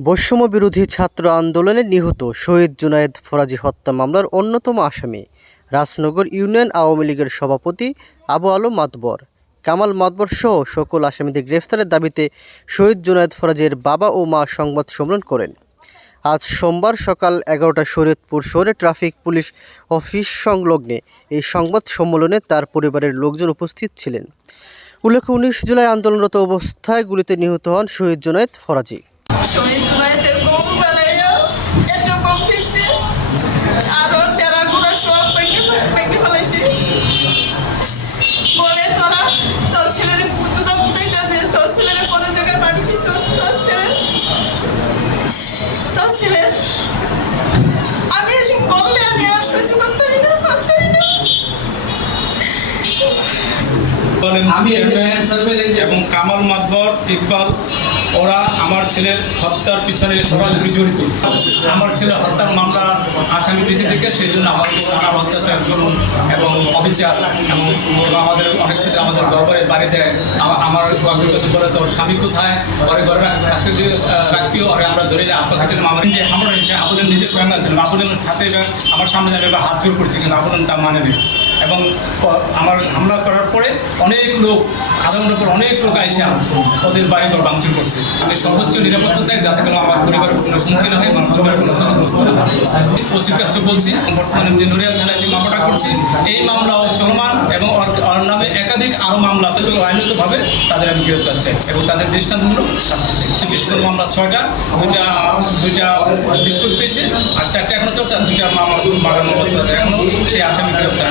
বৈষম্য বিরোধী ছাত্র আন্দোলনে নিহত শহীদ জুনায়েদ ফরাজি হত্যা মামলার অন্যতম আসামি রাজনগর ইউনিয়ন আওয়ামী লীগের সভাপতি আবু আলম মাতবর। কামাল মাতবর সহ সকল আসামিদের গ্রেফতারের দাবিতে শহীদ জুনায়েদ ফরাজের বাবা ও মা সংবাদ সম্মেলন করেন। আজ সোমবার সকাল এগারোটা শরীয়তপুর শহরে ট্রাফিক পুলিশ অফিস সংলগ্নে এই সংবাদ সম্মেলনে তার পরিবারের লোকজন উপস্থিত ছিলেন। উল্লেখ্য, উনিশ জুলাই আন্দোলনরত অবস্থায় গুলিতে নিহত হন শহীদ জুনায়েদ ফরাজি। শহীদ জুনায়েদের বউ বানাইয়া একটা বউ ফিরছে আরও টেরাগুলো সব ভেঙে ভেঙে ফেলাইছে বলে তোরা তোর ছেলের জুতা বুতাইতেছে তোর ছেলের কোনো জায়গায় মাটি তোর ছেলে তোর ছেলে আমি বললে আমি আর সহ্য করতে পারি না পারি না। আমি এবং কামাল মাতবর ইকবাল ওরা আমার ছেলের হত্যার পিছনে সরাসরি জড়িত। আমার ছেলের হত্যার মামলা আসামি বেশি থেকে সেই জন্য আমাদের নানান অত্যাচার জুলুম এবং অবিচার এবং আমাদের অনেক ক্ষেত্রে আমাদের দরবারে বাড়িতে আমা- আমার অভিজ্ঞতা বলে তোর স্বামী কোথায়? ওরে ঘরে রাখতে দিয়ে রাখতেও ওরে আমরা ধরে আত্মঘাতের মামলা যে আমরা সে আবেদন নিজে স্বয়ং ছিলাম আবেদন হাতে আমার সামনে যাবে বা হাত জোর করছি কিন্তু আবেদন তা মানে নেই। এবং আমার হামলা করার পরে অনেক লোক, আদালতের উপর অনেক লোক আইসে ওদের বাড়ি ঘর ভাঙচুর করছে। আমি সর্বোচ্চ নিরাপত্তা চাই যাতে করে আমার পরিবারের কোনো সম্মুখীন হয় আমার পরিবারের কোনো। ওসির কাছে বলছি, বর্তমানে যে নড়িয়া থানায় যে মামলাটা করছি, এই মামলাও চলমান এবং ওর নামে একাধিক আরও মামলা আছে, যেগুলো আইনগতভাবে তাদের আমি গ্রেপ্তার চাই এবং তাদের দৃষ্টান্তমূলক শাস্তি চাই। করে মামলা ছয়টা, দুইটা দুইটা ডিসপুট দিয়েছে আর চারটা এখনও চলছে, আর দুইটা মামলা মামলা চলছে এখনও, সেই আসামি গ্রেপ্তার।